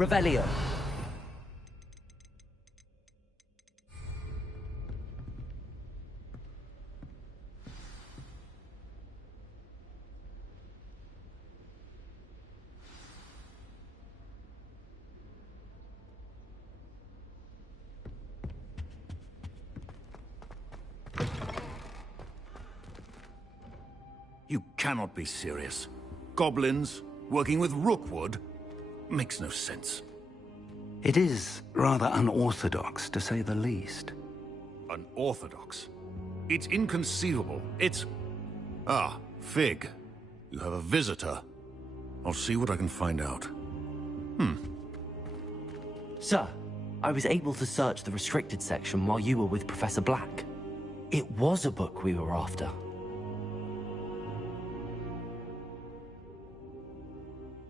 Revelio. You cannot be serious. Goblins, working with Rookwood? Makes no sense. It is rather unorthodox, to say the least. Unorthodox? It's inconceivable. It's... Ah, Fig. You have a visitor. I'll see what I can find out. Sir, I was able to search the restricted section while you were with Professor Black. It was a book we were after.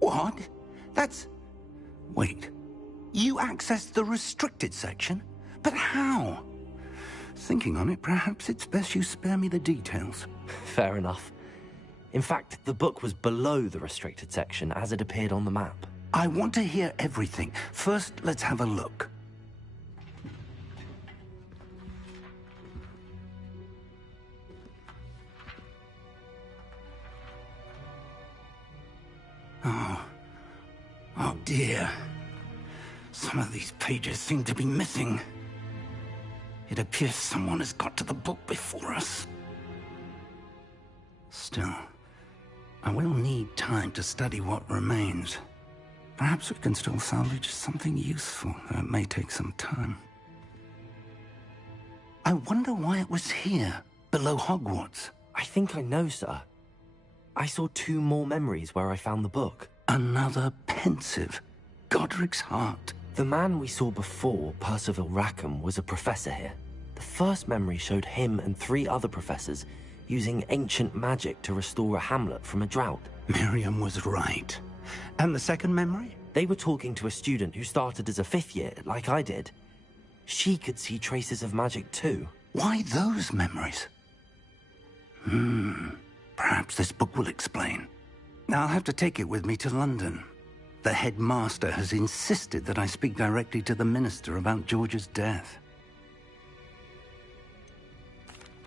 What? That's... Wait. You accessed the restricted section? But how? Thinking on it, perhaps it's best you spare me the details. Fair enough. In fact, the book was below the restricted section as it appeared on the map. I want to hear everything. First, let's have a look. Oh dear. Some of these pages seem to be missing. It appears someone has got to the book before us. Still, I will need time to study what remains. Perhaps we can still salvage something useful, though it may take some time. I wonder why it was here, below Hogwarts. I think I know, sir. I saw 2 more memories where I found the book. Another pensive. Godric's heart. The man we saw before, Percival Rackham, was a professor here. The first memory showed him and 3 other professors using ancient magic to restore a hamlet from a drought. Miriam was right. And the second memory? They were talking to a student who started as a 5th year, like I did. She could see traces of magic too. Why those memories? Perhaps this book will explain. I'll have to take it with me to London. The headmaster has insisted that I speak directly to the minister about George's death.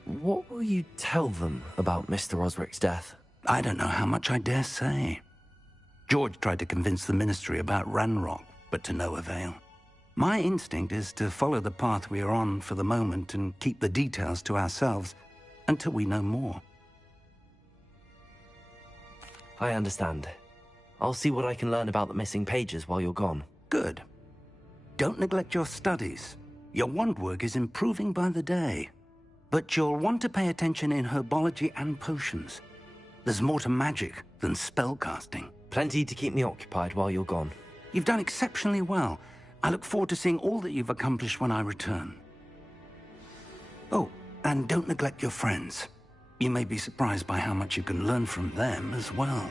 What will you tell them about Mr. Osric's death? I don't know how much I dare say. George tried to convince the ministry about Ranrock, but to no avail. My instinct is to follow the path we are on for the moment and keep the details to ourselves until we know more. I understand. I'll see what I can learn about the missing pages while you're gone. Good. Don't neglect your studies. Your wand work is improving by the day. But you'll want to pay attention in herbology and potions. There's more to magic than spellcasting. Plenty to keep me occupied while you're gone. You've done exceptionally well. I look forward to seeing all that you've accomplished when I return. Oh, and don't neglect your friends. You may be surprised by how much you can learn from them as well.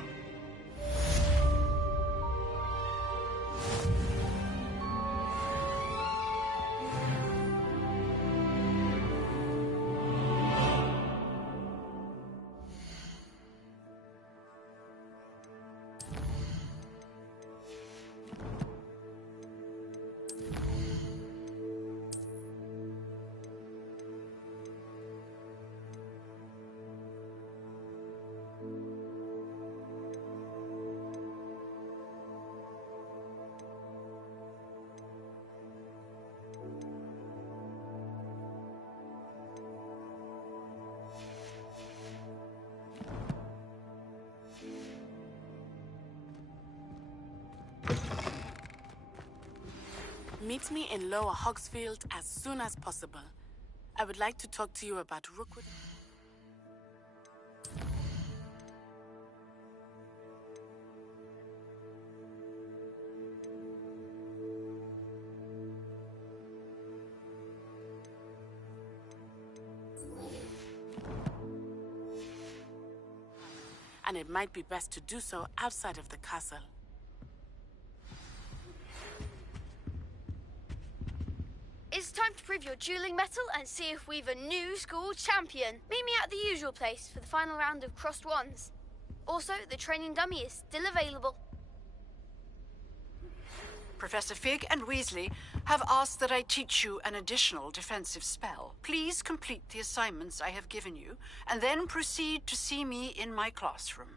Meet me in Lower Hogsfield as soon as possible. I would like to talk to you about Rookwood. And it might be best to do so outside of the castle. It's time to prove your dueling mettle and see if we've a new school champion. Meet me at the usual place for the final round of crossed wands. Also, the training dummy is still available. Professor Fig and Weasley have asked that I teach you an additional defensive spell. Please complete the assignments I have given you, and then proceed to see me in my classroom.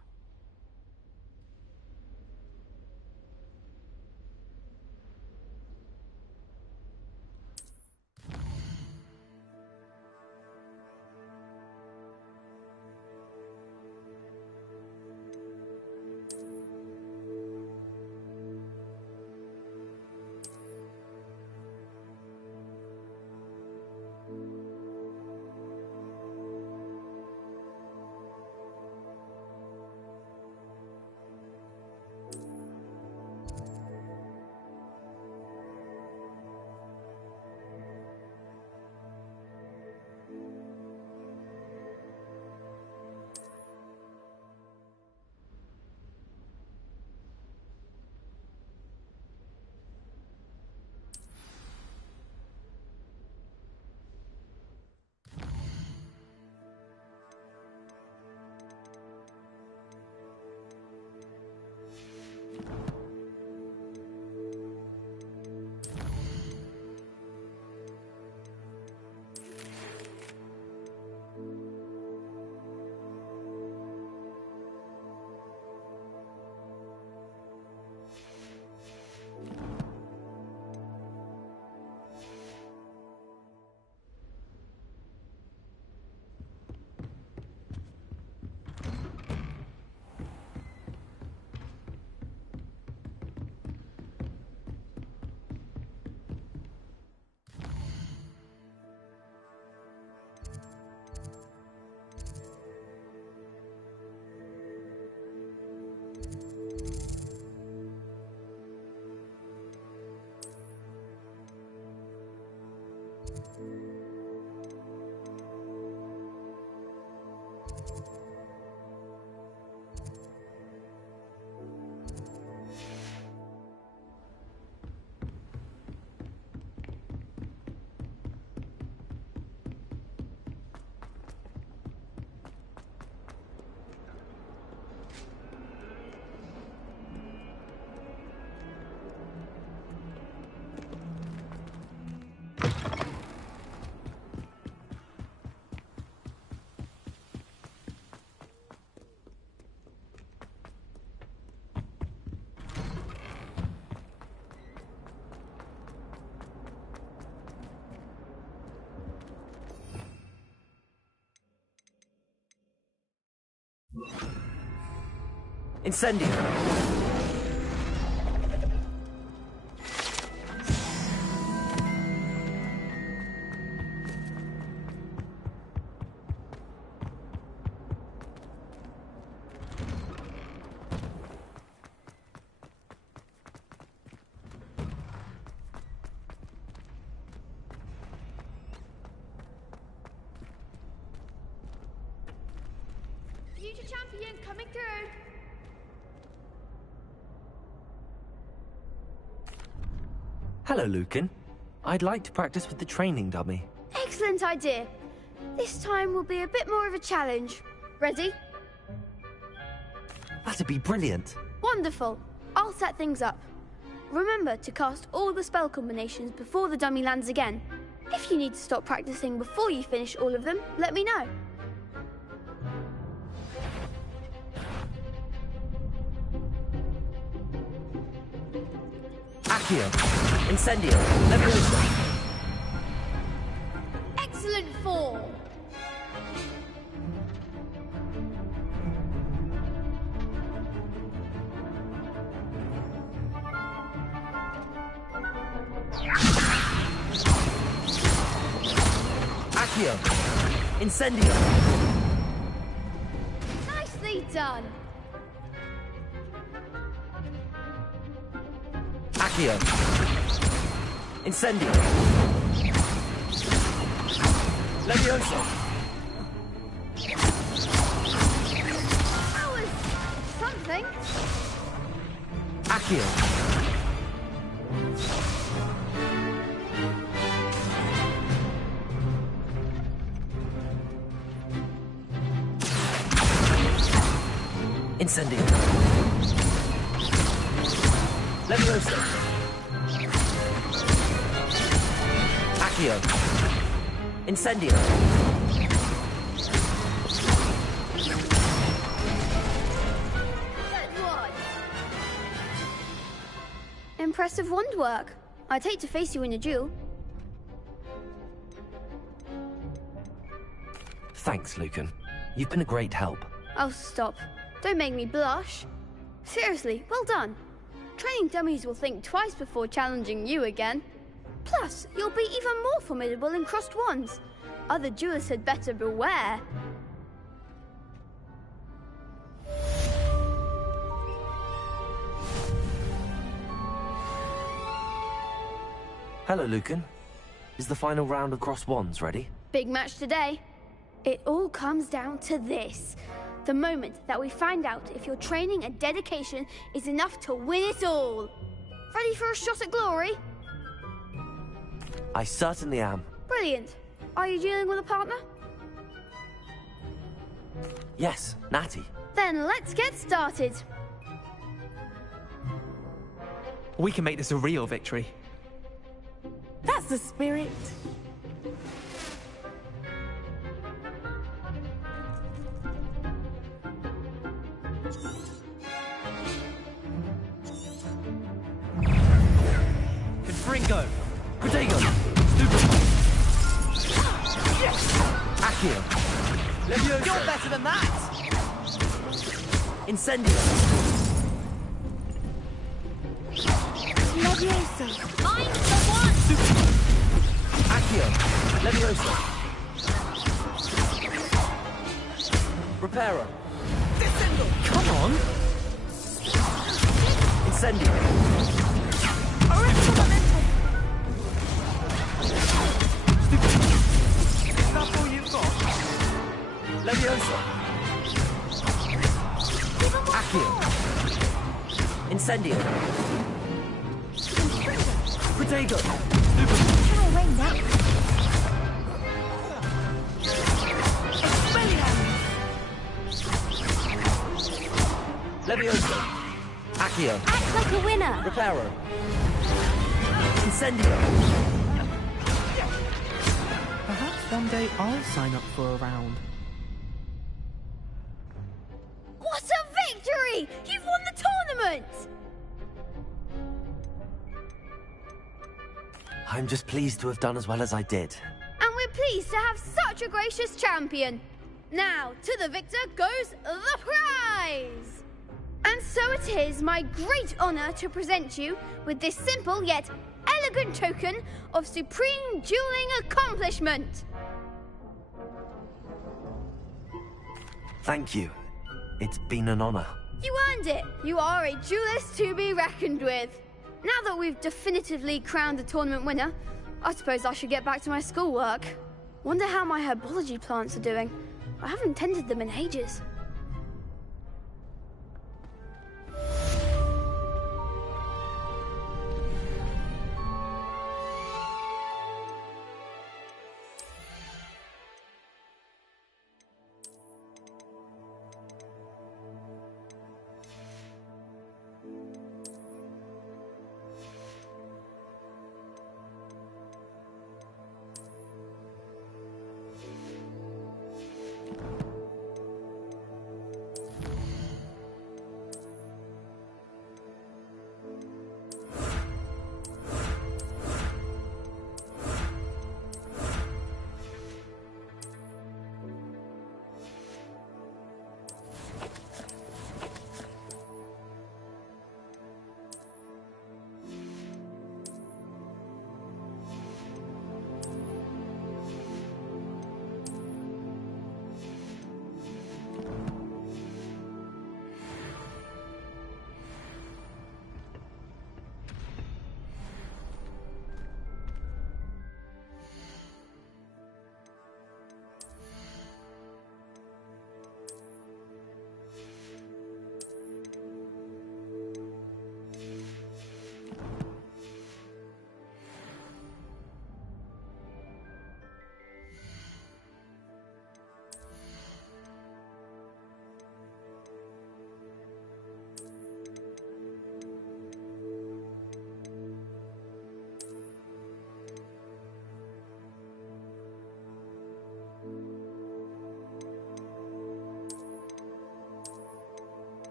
Incendio! Future champion coming through. Hello, Lucan. I'd like to practice with the training dummy. Excellent idea. This time will be a bit more of a challenge. Ready? That'd be brilliant. Wonderful. I'll set things up. Remember to cast all the spell combinations before the dummy lands again. If you need to stop practicing before you finish all of them, let me know. Accio! Incendio! Leviosa! Excellent form. Accio! Incendio! Nicely done. Accio! Incendio! Leviosa! That was something. Accio! Incendio! Leviosa! Accio. Incendio. Good one. Impressive wand work. I'd hate to face you in a duel. Thanks, Lucan. You've been a great help. Oh, stop. Don't make me blush. Seriously, well done. Training dummies will think twice before challenging you again. Plus, you'll be even more formidable in crossed wands. Other duelists had better beware. Hello, Lucan. Is the final round of crossed wands ready? Big match today. It all comes down to this. The moment that we find out if your training and dedication is enough to win it all. Ready for a shot at glory? I certainly am. Brilliant. Are you dealing with a partner? Yes, Natty. Then let's get started. We can make this a real victory. That's the spirit. Confringo! Protego! Accio! Leviosa! You're better than that! Incendio! Leviosa. I'm the one! Accio! Leviosa! Reparo! Come on! Incendio! Is that all you've got? Leviosa! Accio! Incendio! Protego! How rain that? Leviosa! Accio! Act like a winner! Reparo! Incendio! Perhaps one day I'll sign up for a round. What a victory! You've won the tournament! I'm just pleased to have done as well as I did. And we're pleased to have such a gracious champion. Now, to the victor goes the prize! And so it is my great honor to present you with this simple yet elegant token of supreme dueling accomplishment. Thank you. It's been an honor. You earned it. You are a duelist to be reckoned with. Now that we've definitively crowned the tournament winner, I suppose I should get back to my schoolwork. Wonder how my herbology plants are doing. I haven't tended them in ages.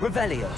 Revelio.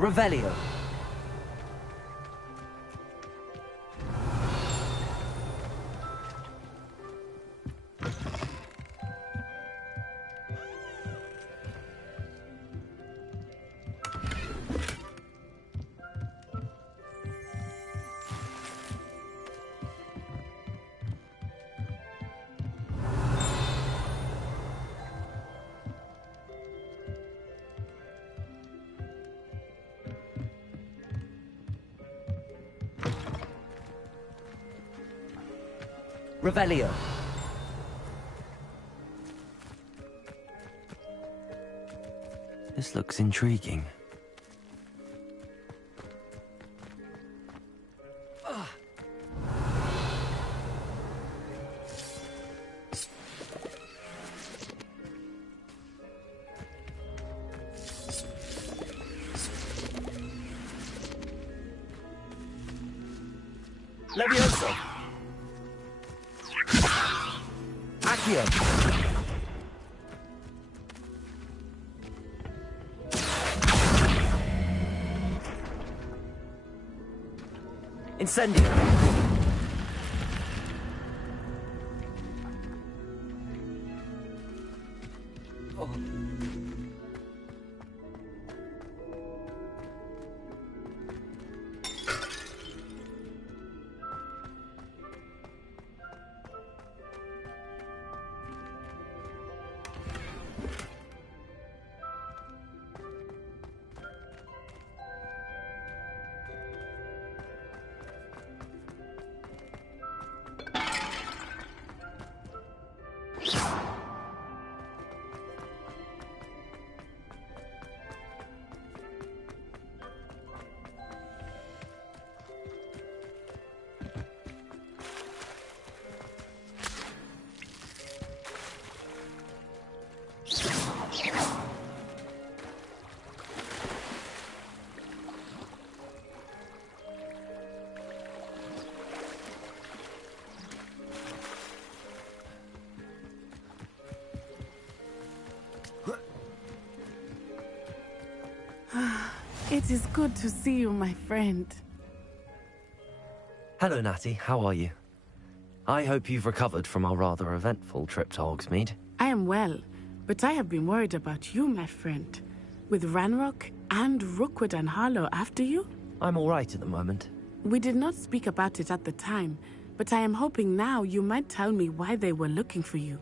Revelio. Revelio. This looks intriguing. Levioso. Accio. Incendio. It is good to see you, my friend. Hello, Natty. How are you? I hope you've recovered from our rather eventful trip to Hogsmeade. I am well, but I have been worried about you, my friend. With Ranrock and Rookwood and Harlow after you? I'm all right at the moment. We did not speak about it at the time, but I am hoping now you might tell me why they were looking for you.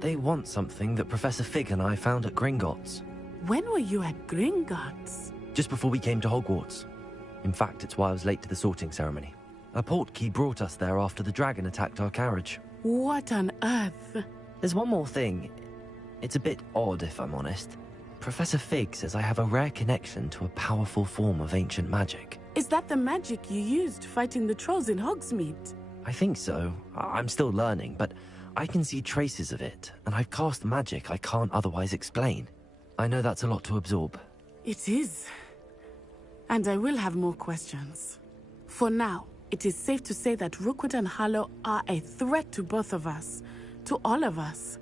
They want something that Professor Fig and I found at Gringotts. When were you at Gringotts? Just before we came to Hogwarts. In fact, it's why I was late to the sorting ceremony. A portkey brought us there after the dragon attacked our carriage. What on earth? There's one more thing. It's a bit odd, if I'm honest. Professor Fig says I have a rare connection to a powerful form of ancient magic. Is that the magic you used fighting the trolls in Hogsmeade? I think so. I'm still learning, but I can see traces of it, and I've cast magic I can't otherwise explain. I know that's a lot to absorb. It is. And I will have more questions. For now, it is safe to say that Rookwood and Harlow are a threat to both of us. To all of us.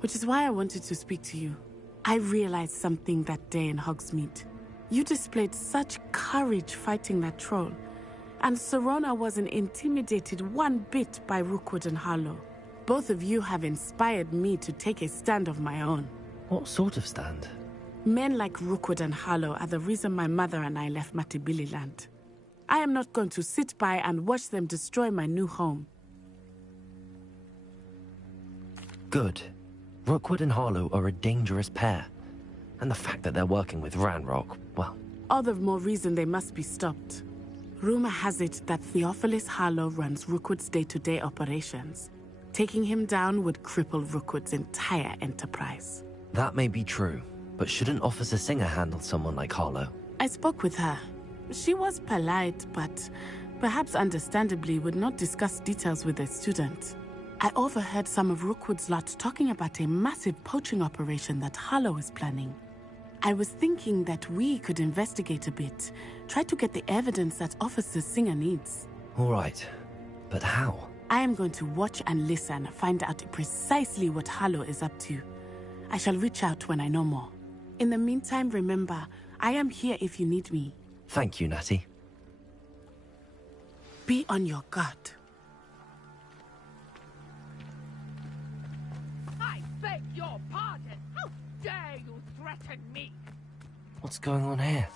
Which is why I wanted to speak to you. I realized something that day in Hogsmeade. You displayed such courage fighting that troll. And Serona wasn't intimidated one bit by Rookwood and Harlow. Both of you have inspired me to take a stand of my own. What sort of stand? Men like Rookwood and Harlow are the reason my mother and I left Matibili land. I am not going to sit by and watch them destroy my new home. Good. Rookwood and Harlow are a dangerous pair. And the fact that they're working with Ranrock, well... All the more reason they must be stopped. Rumor has it that Theophilus Harlow runs Rookwood's day-to-day operations. Taking him down would cripple Rookwood's entire enterprise. That may be true, but shouldn't Officer Singer handle someone like Harlow? I spoke with her. She was polite, but perhaps understandably would not discuss details with a student. I overheard some of Rookwood's lot talking about a massive poaching operation that Harlow is planning. I was thinking that we could investigate a bit, try to get the evidence that Officer Singer needs. All right, but how? I am going to watch and listen, find out precisely what Harlow is up to. I shall reach out when I know more. In the meantime, remember, I am here if you need me. Thank you, Natty. Be on your guard. I beg your pardon! How dare you threaten me? What's going on here?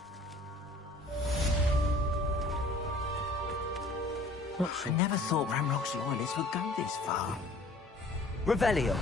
I never thought Ranrock's loyalists would go this far. Revelio!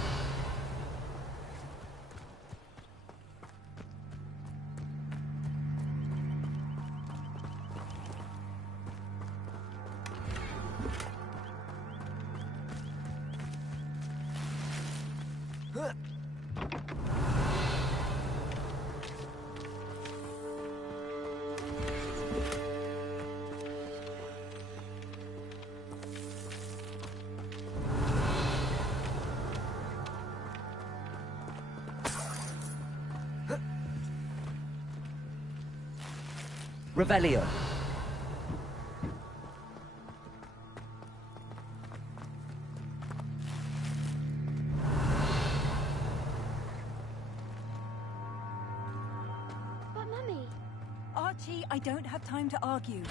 Revelio. But Mummy... Archie, I don't have time to argue.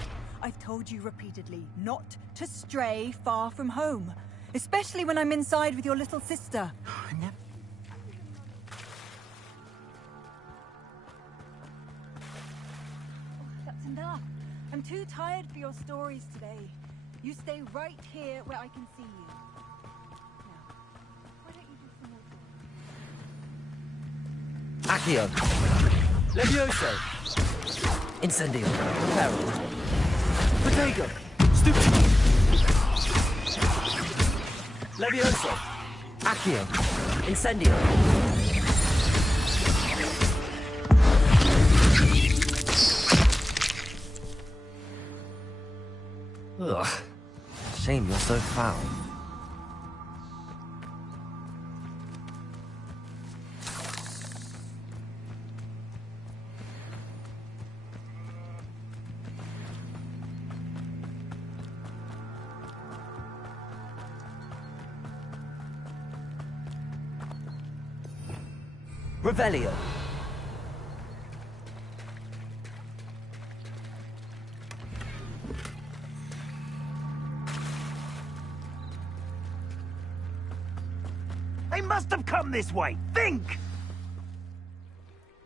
I've told you repeatedly not to stray far from home. Especially when I'm inside with your little sister. I never... That's enough. I'm too tired for your stories today. You stay right here where I can see you. Now, why don't you do some more Accio. Levioso. Incendio. Peril. Potato. Stupid. Levioso. Accio. Incendio. Ugh. Shame you're so foul. Revelio. They must have come this way. Think!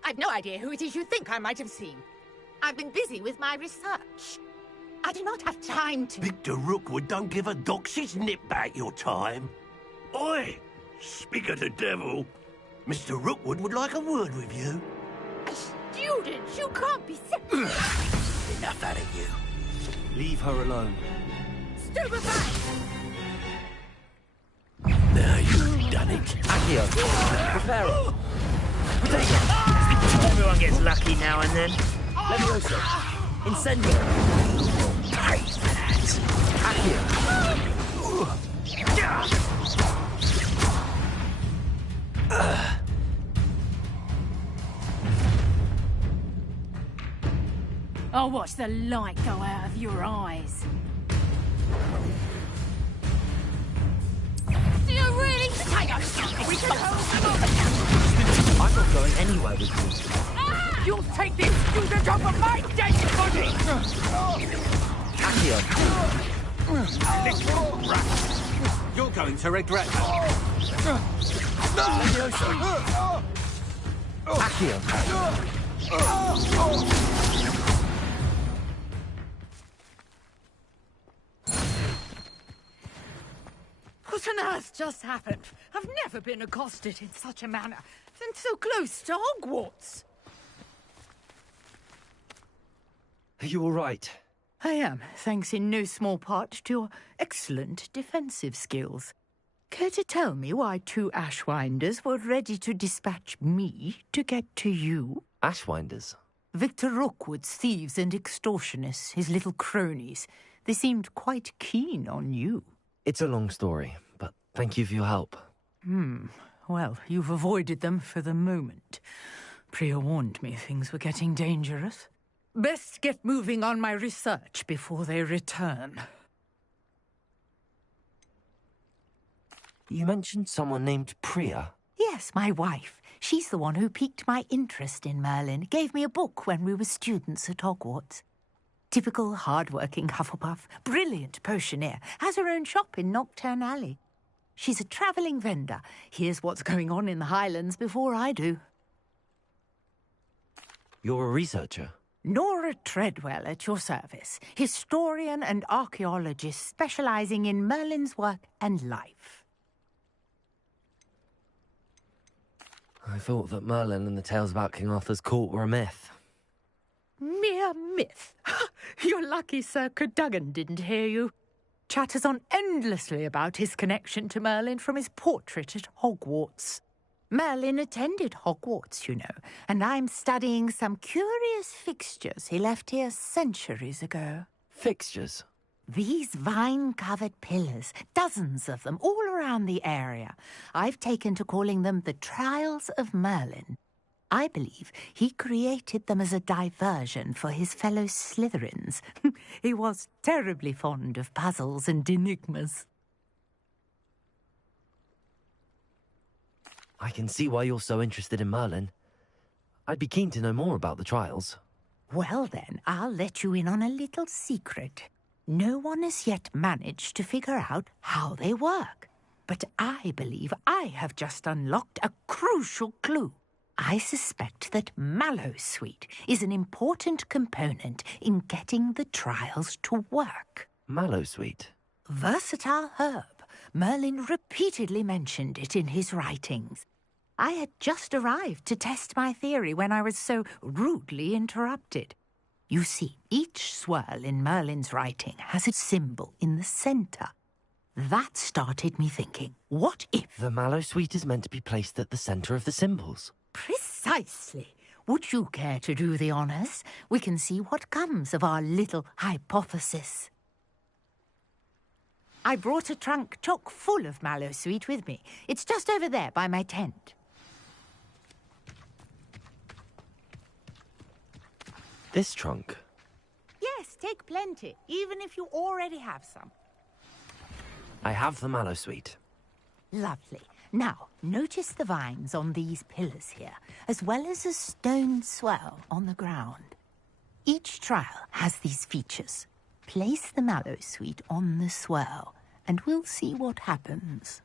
I've no idea who it is you think I might have seen. I've been busy with my research. I do not have time to... Victor Rookwood don't give a doxy's nip back your time. Oi! Speak of the devil. Mr. Rookwood would like a word with you. A student? You can't be serious. Enough out of you. Leave her alone. Stupefy! Now you've done it. Accio. Preparo. Potato. Everyone gets lucky now and then. Levioso. Incendio. Pay for that. Accio. I'll watch the light go out of your eyes. Do you really think we can I'm not going anywhere with you. You'll take this student off of my dead body! Accio. Little rat! You'll going to regret that. Accio. What on earth just happened? I've never been accosted in such a manner, and so close to Hogwarts. Are you all right? I am, thanks in no small part to your excellent defensive skills. Care to tell me why 2 Ashwinders were ready to dispatch me to get to you? Ashwinders? Victor Rookwood's thieves and extortionists, his little cronies. They seemed quite keen on you. It's a long story, but thank you for your help. Well, you've avoided them for the moment. Priya warned me things were getting dangerous. Best get moving on my research before they return. You mentioned someone named Priya. Yes, my wife. She's the one who piqued my interest in Merlin. Gave me a book when we were students at Hogwarts. Typical hard-working Hufflepuff, brilliant potioneer, has her own shop in Nocturne Alley. She's a travelling vendor. Hears what's going on in the Highlands before I do. You're a researcher? Nora Treadwell at your service, historian and archaeologist specialising in Merlin's work and life. I thought that Merlin and the tales about King Arthur's court were a myth. Mere myth. You're lucky Sir Cadogan didn't hear you. Chatters on endlessly about his connection to Merlin from his portrait at Hogwarts. Merlin attended Hogwarts, you know, and I'm studying some curious fixtures he left here centuries ago. Fixtures? These vine-covered pillars, dozens of them, all around the area. I've taken to calling them the Trials of Merlin. I believe he created them as a diversion for his fellow Slytherins. He was terribly fond of puzzles and enigmas. I can see why you're so interested in Merlin. I'd be keen to know more about the trials. Well then, I'll let you in on a little secret. No one has yet managed to figure out how they work. But I believe I have just unlocked a crucial clue. I suspect that Mallowsweet is an important component in getting the trials to work. Mallowsweet? Versatile herb. Merlin repeatedly mentioned it in his writings. I had just arrived to test my theory when I was so rudely interrupted. You see, each swirl in Merlin's writing has a symbol in the centre. That started me thinking, what if... The Mallowsweet is meant to be placed at the centre of the symbols. Precisely. Would you care to do the honours? We can see what comes of our little hypothesis. I brought a trunk chock full of Mallowsweet with me. It's just over there by my tent. This trunk? Yes, take plenty, even if you already have some. I have the Mallowsweet. Lovely. Now, notice the vines on these pillars here, as well as a stone swell on the ground. Each trial has these features. Place the Mallowsweet on the swirl, and we'll see what happens.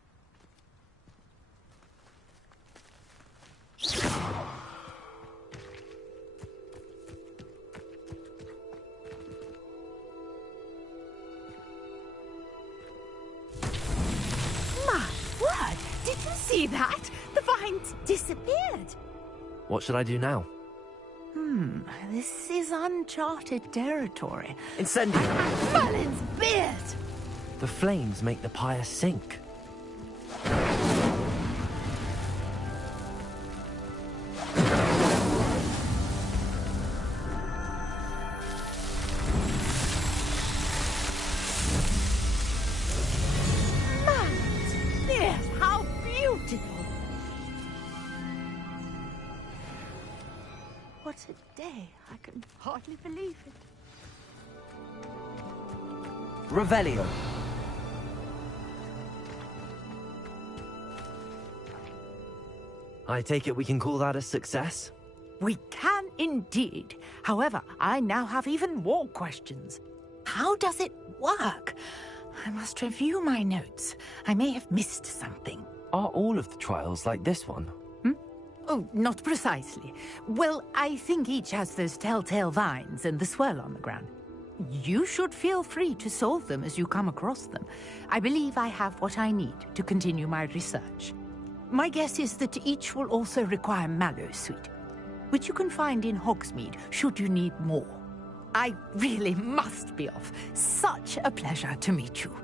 My word! Did you see that? The vines disappeared. What should I do now? This is uncharted territory. Incendio! Merlin's beard! The flames make the pyre sink. Merlin's beard! How beautiful! What a day. I can hardly believe it. Revelio. I take it we can call that a success? We can indeed. However, I now have even more questions. How does it work? I must review my notes. I may have missed something. Are all of the trials like this one? Oh, not precisely. Well, I think each has those telltale vines and the swirl on the ground. You should feel free to solve them as you come across them. I believe I have what I need to continue my research. My guess is that each will also require Mallowsweet, which you can find in Hogsmeade should you need more. I really must be off. Such a pleasure to meet you.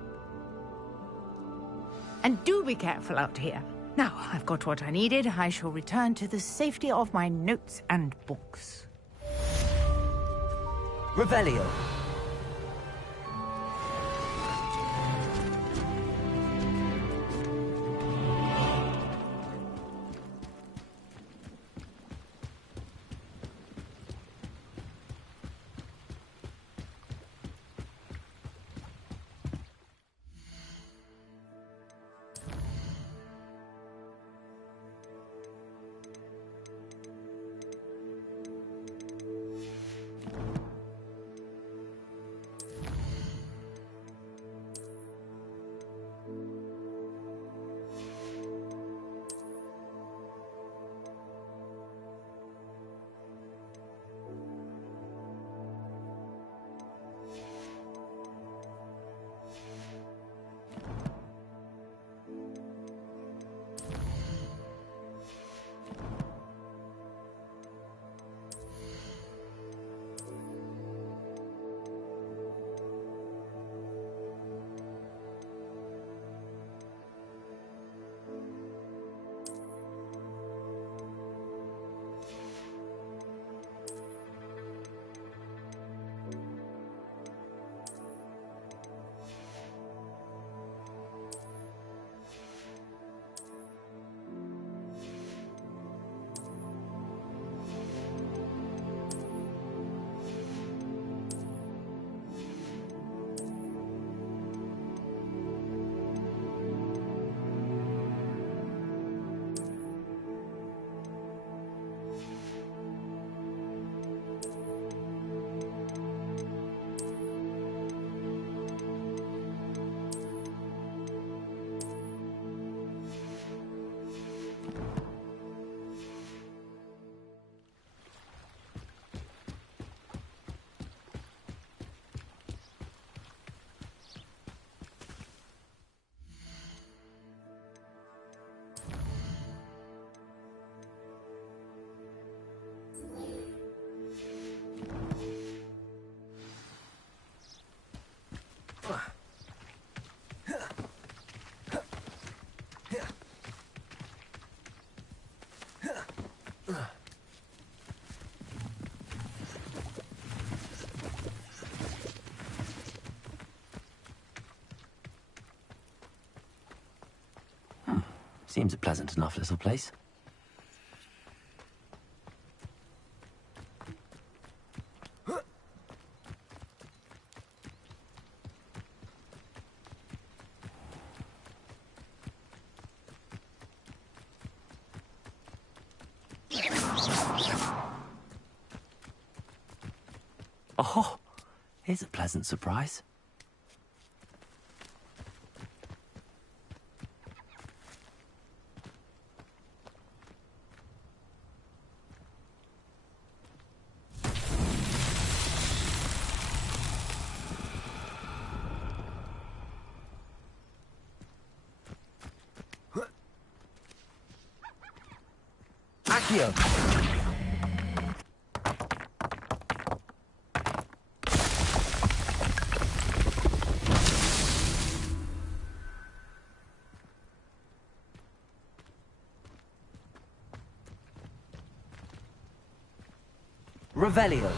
And do be careful out here. Now, I've got what I needed. I shall return to the safety of my notes and books. Revelio. Seems a pleasant enough little place. Oh, here's a pleasant surprise. Accio! Revelio.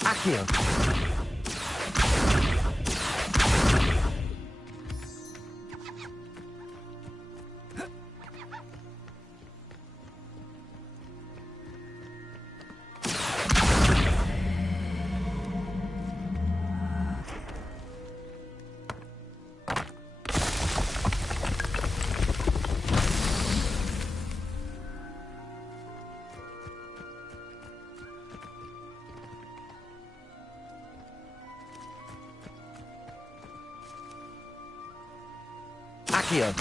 Accio. Accio.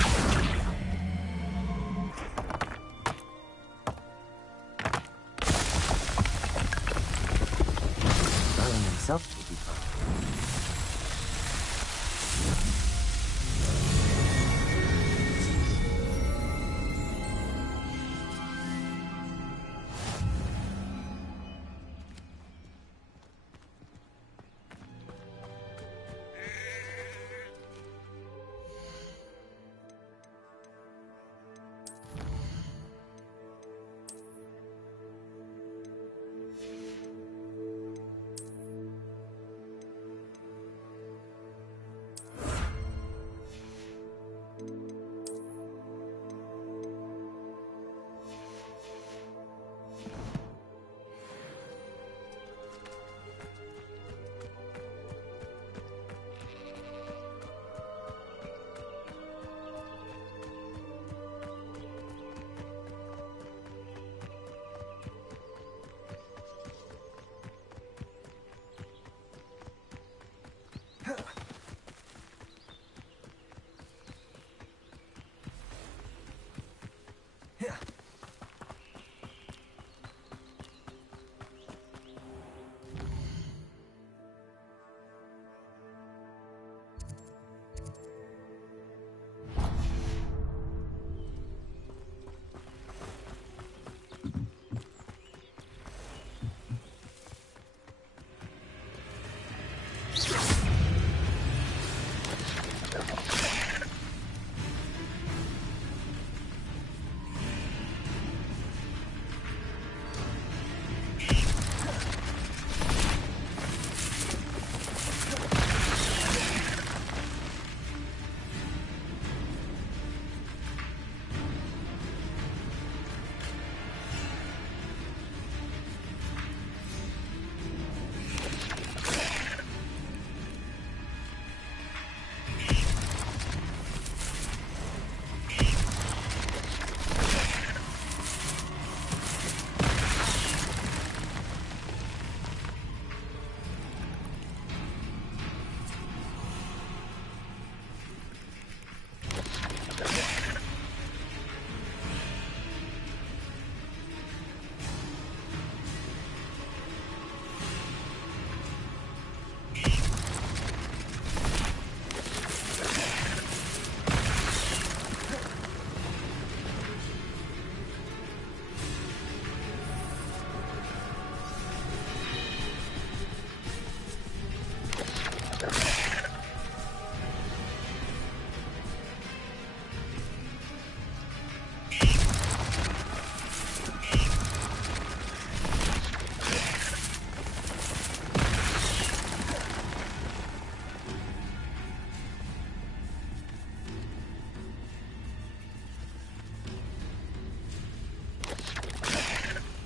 Merlin himself will be fine.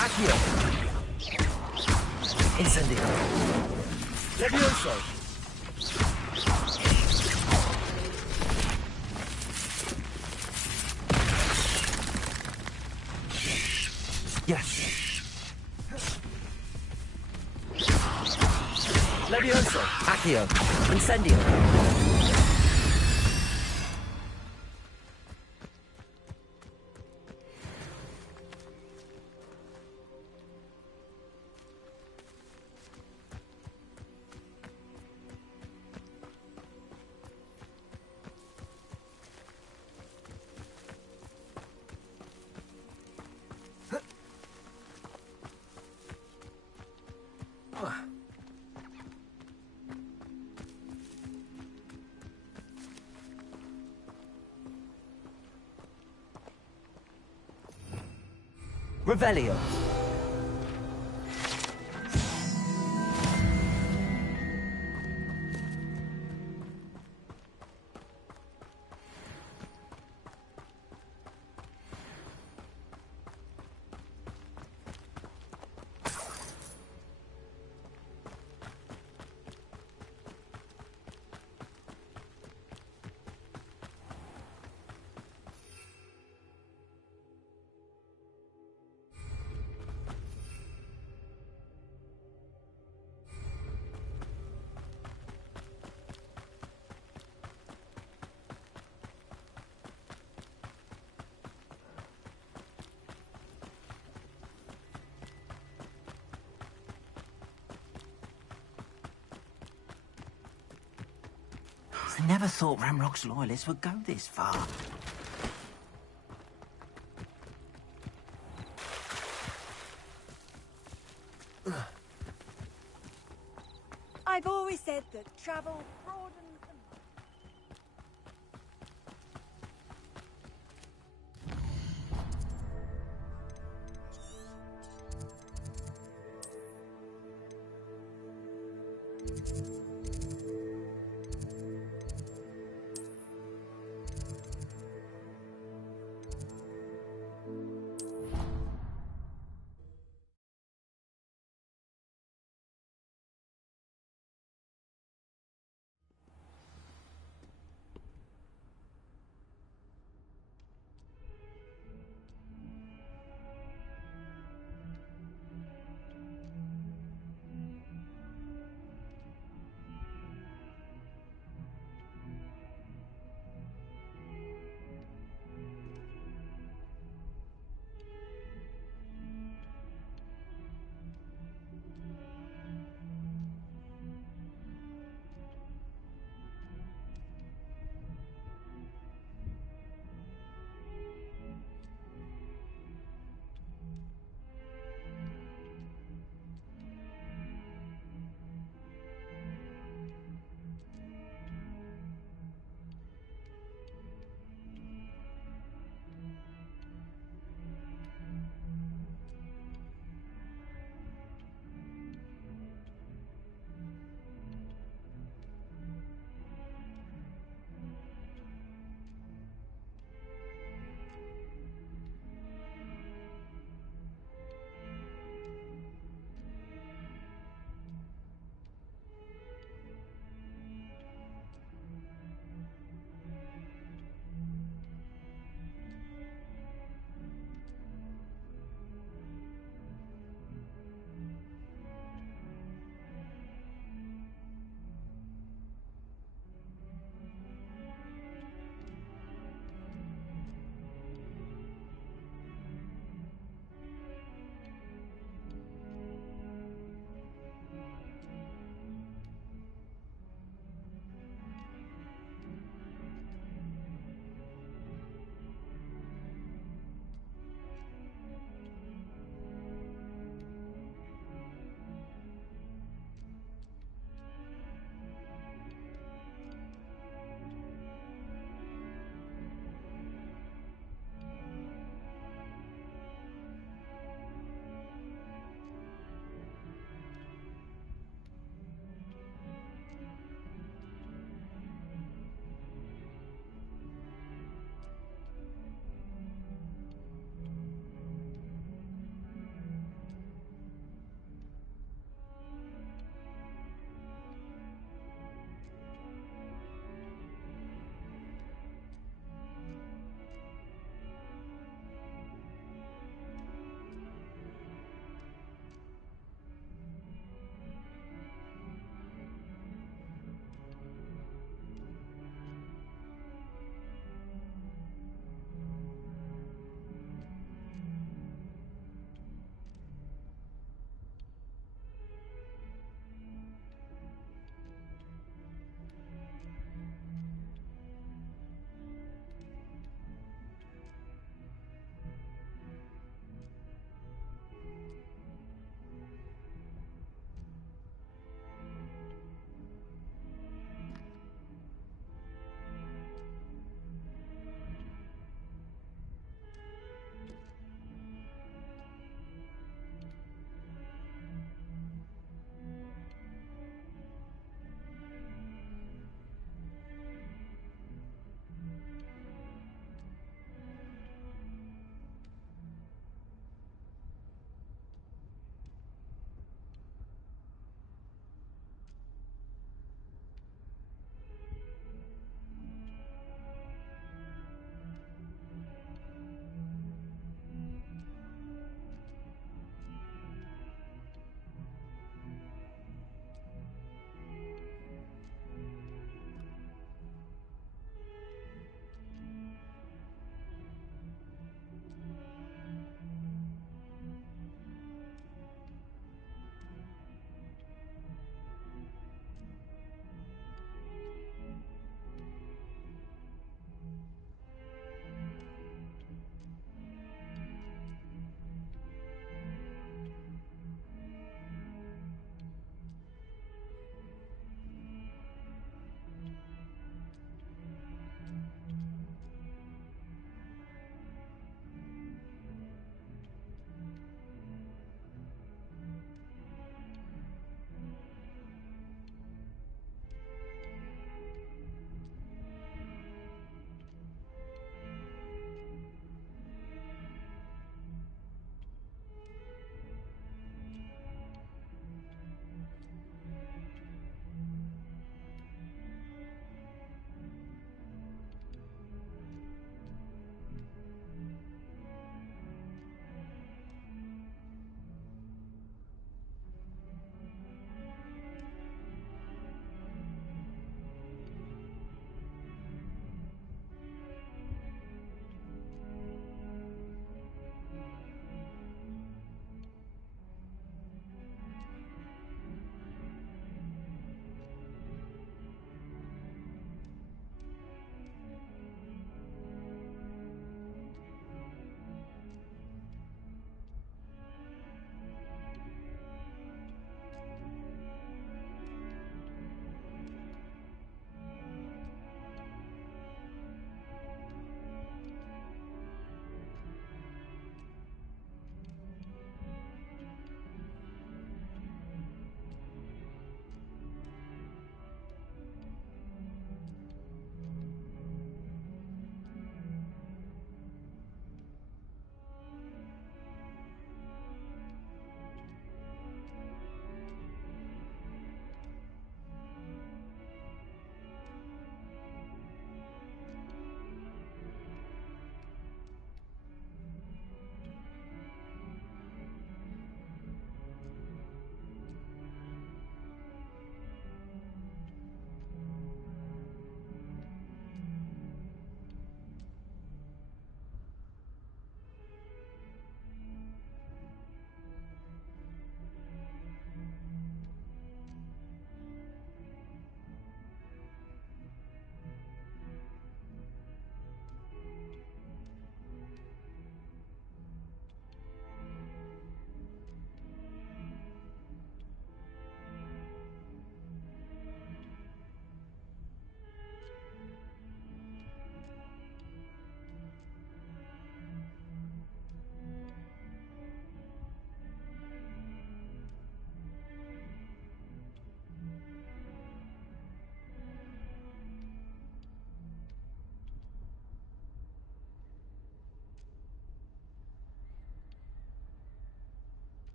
Accio. Incendio. Levioso. Yes. Levioso. Accio. Incendio. Revelio. I never thought Ramrock's loyalists would go this far. I've always said that travel broadens the mind.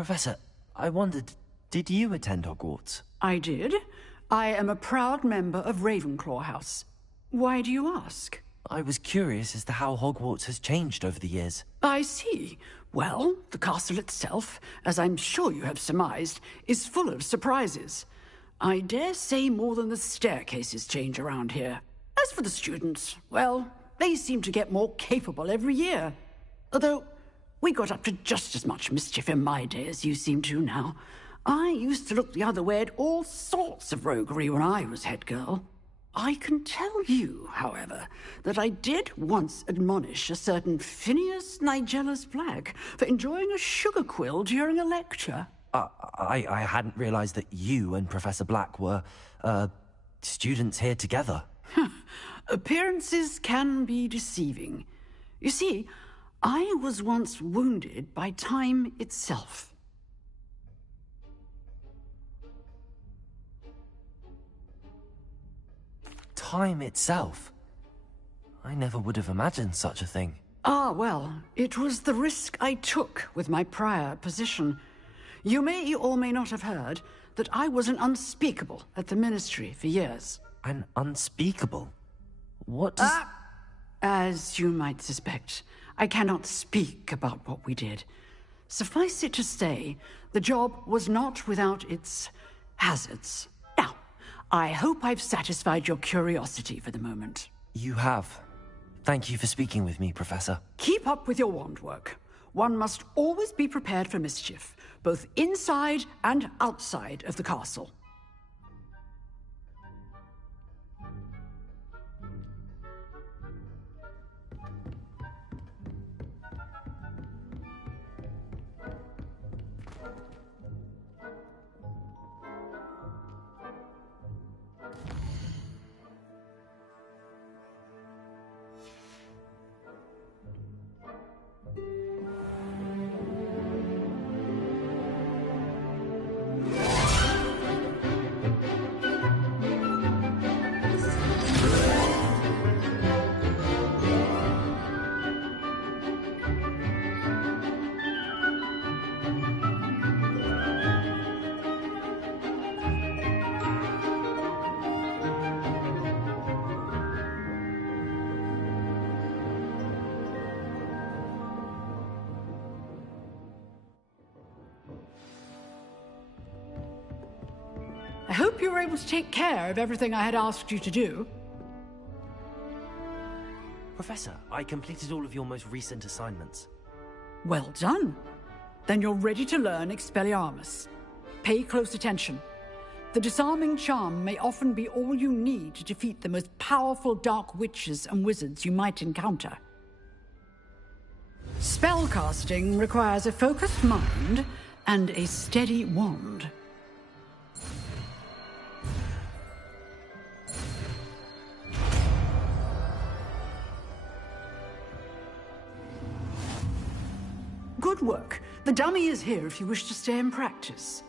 Professor, I wondered, did you attend Hogwarts? I did. I am a proud member of Ravenclaw House. Why do you ask? I was curious as to how Hogwarts has changed over the years. I see. Well, the castle itself, as I'm sure you have surmised, is full of surprises. I dare say more than the staircases change around here. As for the students, well, they seem to get more capable every year. Although, we got up to just as much mischief in my day as you seem to now. I used to look the other way at all sorts of roguery when I was head girl. I can tell you, however, that I did once admonish a certain Phineas Nigellus Black for enjoying a sugar quill during a lecture. I hadn't realized that you and Professor Black were, students here together. Appearances can be deceiving. You see, I was once wounded by time itself. Time itself? I never would have imagined such a thing. Ah, well, it was the risk I took with my prior position. You may or may not have heard that I was an unspeakable at the Ministry for years. An unspeakable? What does... As you might suspect, I cannot speak about what we did. Suffice it to say, the job was not without its hazards. Now, I hope I've satisfied your curiosity for the moment. You have. Thank you for speaking with me, Professor. Keep up with your wand work. One must always be prepared for mischief, both inside and outside of the castle. I hope you were able to take care of everything I had asked you to do. Professor, I completed all of your most recent assignments. Well done. Then you're ready to learn Expelliarmus. Pay close attention. The disarming charm may often be all you need to defeat the most powerful dark witches and wizards you might encounter. Spellcasting requires a focused mind and a steady wand. Good work. The dummy is here if you wish to stay and practice.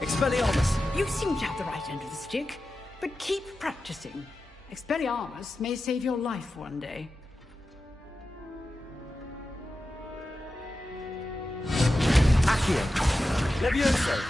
Expelliarmus! You seem to have the right end of the stick. But keep practicing. Expelliarmus may save your life one day. Accio! Levioso!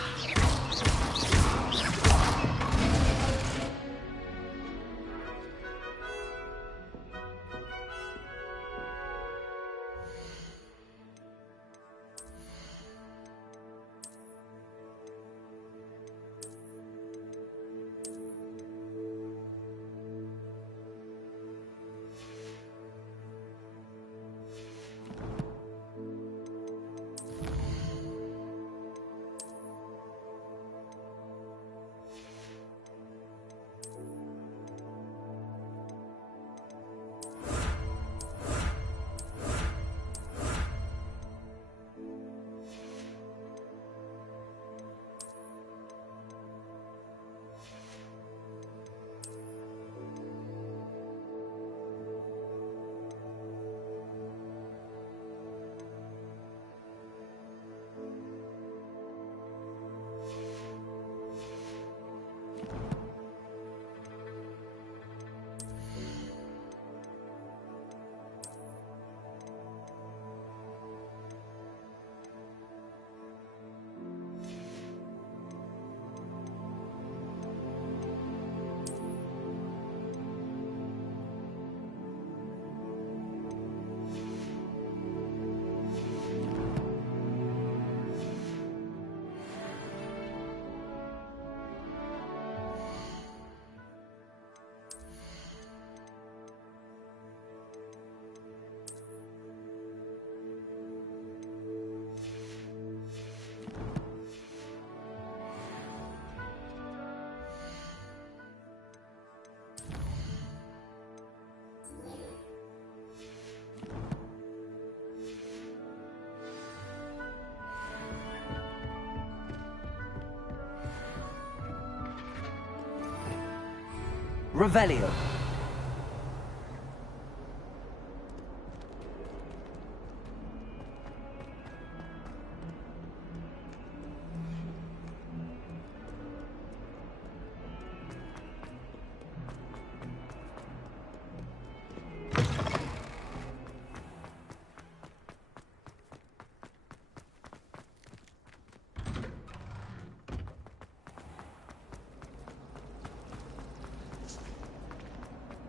Revelio.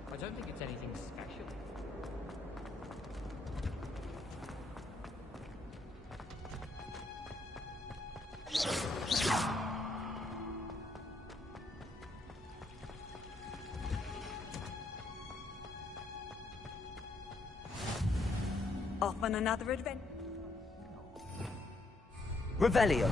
I don't think it's anything special. Off on another adventure. Revelio.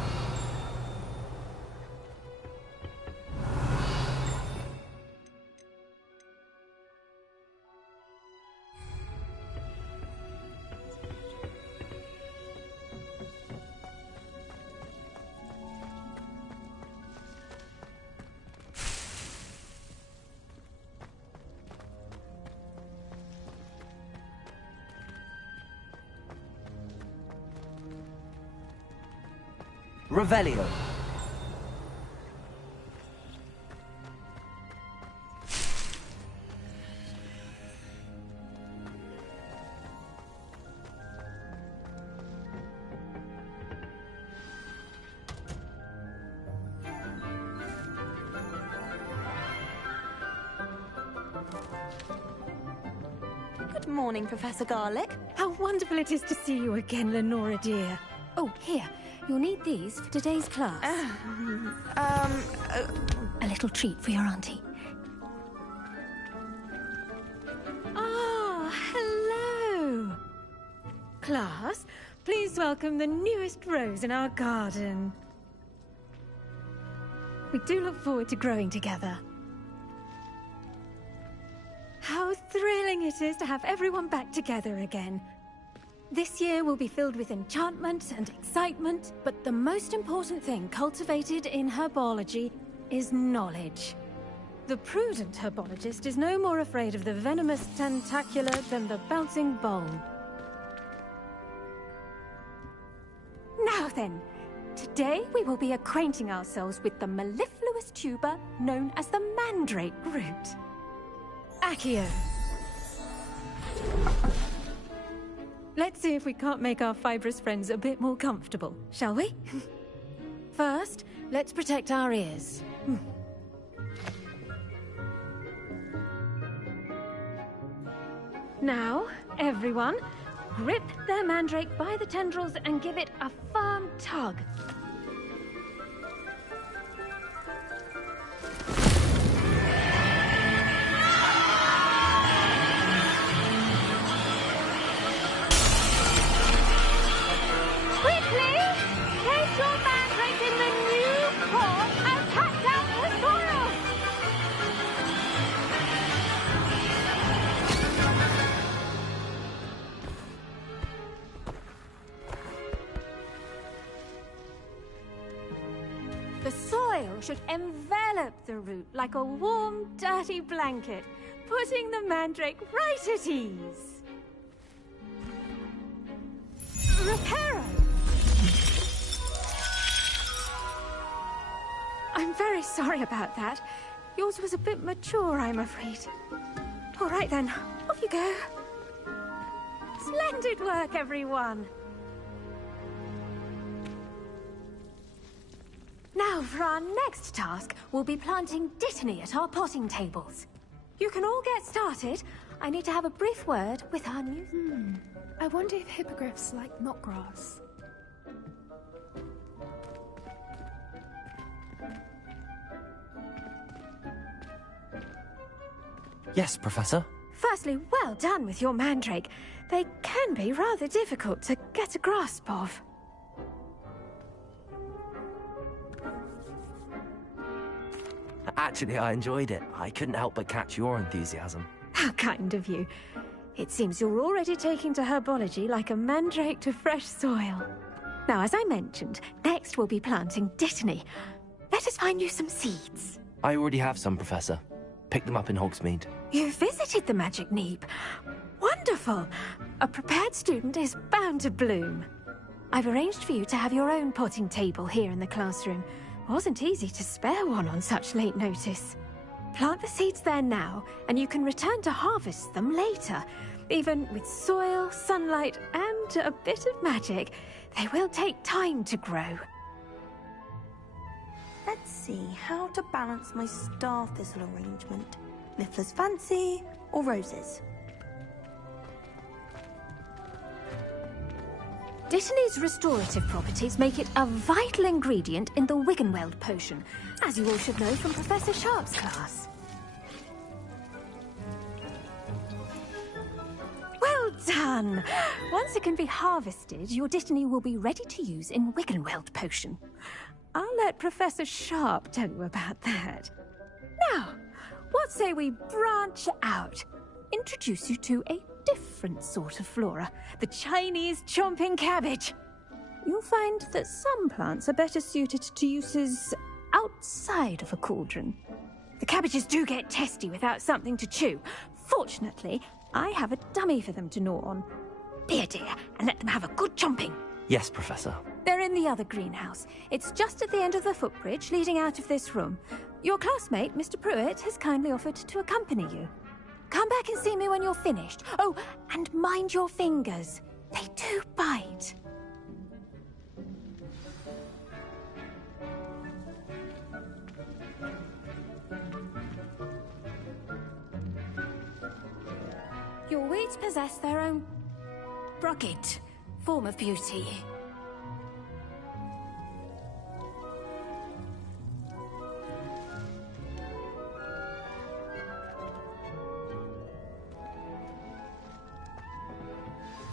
Revelio. Good morning, Professor Garlick. How wonderful it is to see you again, Lenora dear. Oh, here. You'll need these for today's class. A little treat for your auntie. Ah, hello. Class, please welcome the newest rose in our garden. We do look forward to growing together. How thrilling it is to have everyone back together again. This year will be filled with enchantment and excitement, but the most important thing cultivated in herbology is knowledge. The prudent herbologist is no more afraid of the venomous tentacula than the bouncing bowl. Now then, today we will be acquainting ourselves with the mellifluous tuber known as the mandrake root. Accio. Let's see if we can't make our fibrous friends a bit more comfortable, shall we? First, let's protect our ears. Now, everyone, grip their mandrake by the tendrils and give it a firm tug. The soil should envelop the root like a warm, dirty blanket, putting the mandrake right at ease. Reparo! I'm very sorry about that. Yours was a bit mature, I'm afraid. All right then, off you go. Splendid work, everyone! Now, for our next task, we'll be planting Dittany at our potting tables. You can all get started. I need to have a brief word with our new... I wonder if hippogriffs like knotgrass. Yes, Professor. Firstly, well done with your mandrake. They can be rather difficult to get a grasp of. Actually, I enjoyed it. I couldn't help but catch your enthusiasm. How kind of you. It seems you're already taking to herbology like a mandrake to fresh soil. Now, as I mentioned, next we'll be planting Dittany. Let us find you some seeds. I already have some, Professor. picked them up in Hogsmeade. You visited the Magic Neep. Wonderful! A prepared student is bound to bloom. I've arranged for you to have your own potting table here in the classroom. Wasn't easy to spare one on such late notice. Plant the seeds there now, and you can return to harvest them later. Even with soil, sunlight, and a bit of magic, they will take time to grow. Let's see how to balance my star thistle arrangement. Niffler's fancy or roses? Dittany's restorative properties make it a vital ingredient in the Wiggenweld potion, as you all should know from Professor Sharp's class. Well done! Once it can be harvested, your Dittany will be ready to use in Wiggenweld potion. I'll let Professor Sharp tell you about that. Now, what say we branch out? Introduce you to a different sort of flora, the Chinese chomping cabbage. You'll find that some plants are better suited to uses outside of a cauldron. The cabbages do get testy without something to chew. Fortunately, I have a dummy for them to gnaw on. Be a dear and let them have a good chomping. Yes, Professor. They're in the other greenhouse. It's just at the end of the footbridge leading out of this room. Your classmate, Mr. Pruitt, has kindly offered to accompany you. Come back and see me when you're finished. Oh, and mind your fingers. They do bite. Your weeds possess their own rugged form of beauty.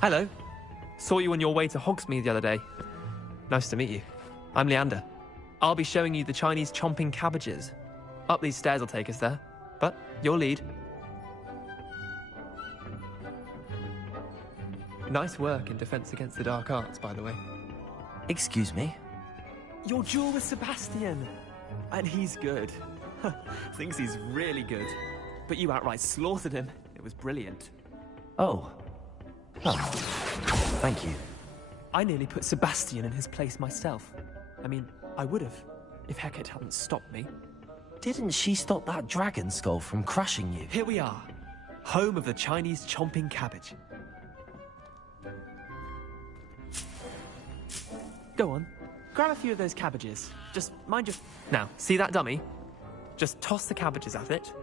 Hello. Saw you on your way to Hogsmeade the other day. Nice to meet you. I'm Leander. I'll be showing you the Chinese chomping cabbages. Up these stairs will take us there, but your lead. Nice work in Defense Against the Dark Arts, by the way. Excuse me? Your duel with Sebastian! And he's good. Thinks he's really good. But you outright slaughtered him. It was brilliant. Oh. Oh. Thank you. I nearly put Sebastian in his place myself. I mean, I would have, if Hecate hadn't stopped me. Didn't she stop that dragon skull from crushing you? Here we are. Home of the Chinese chomping cabbage. Go on. Grab a few of those cabbages. Just mind your... Now, see that dummy? Just toss the cabbages at it,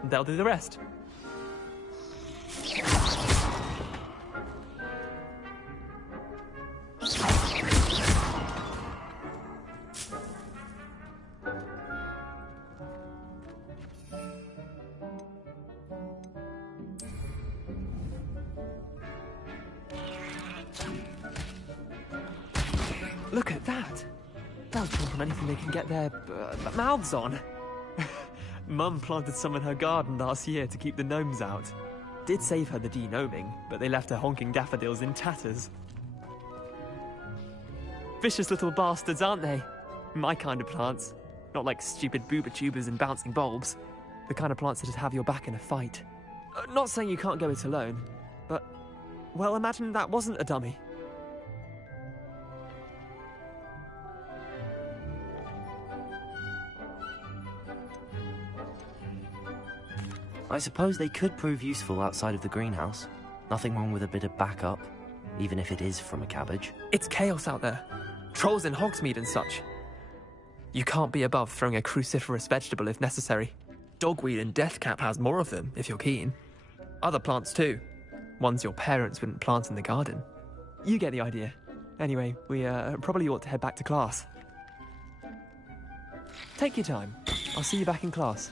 and they'll do the rest. Look at that! They'll jump on anything they can get their mouths on. Mum planted some in her garden last year to keep the gnomes out. Did save her the de-gnoming, but they left her honking daffodils in tatters. Vicious little bastards, aren't they? My kind of plants. Not like stupid booba tubers and bouncing bulbs. The kind of plants that'd have your back in a fight. Not saying you can't go it alone, but... well, imagine that wasn't a dummy. I suppose they could prove useful outside of the greenhouse. Nothing wrong with a bit of backup, even if it is from a cabbage. It's chaos out there. Trolls in Hogsmeade and such. You can't be above throwing a cruciferous vegetable if necessary. Dogweed and deathcap has more of them, if you're keen. Other plants too. Ones your parents wouldn't plant in the garden. You get the idea. Anyway, we probably ought to head back to class. Take your time. I'll see you back in class.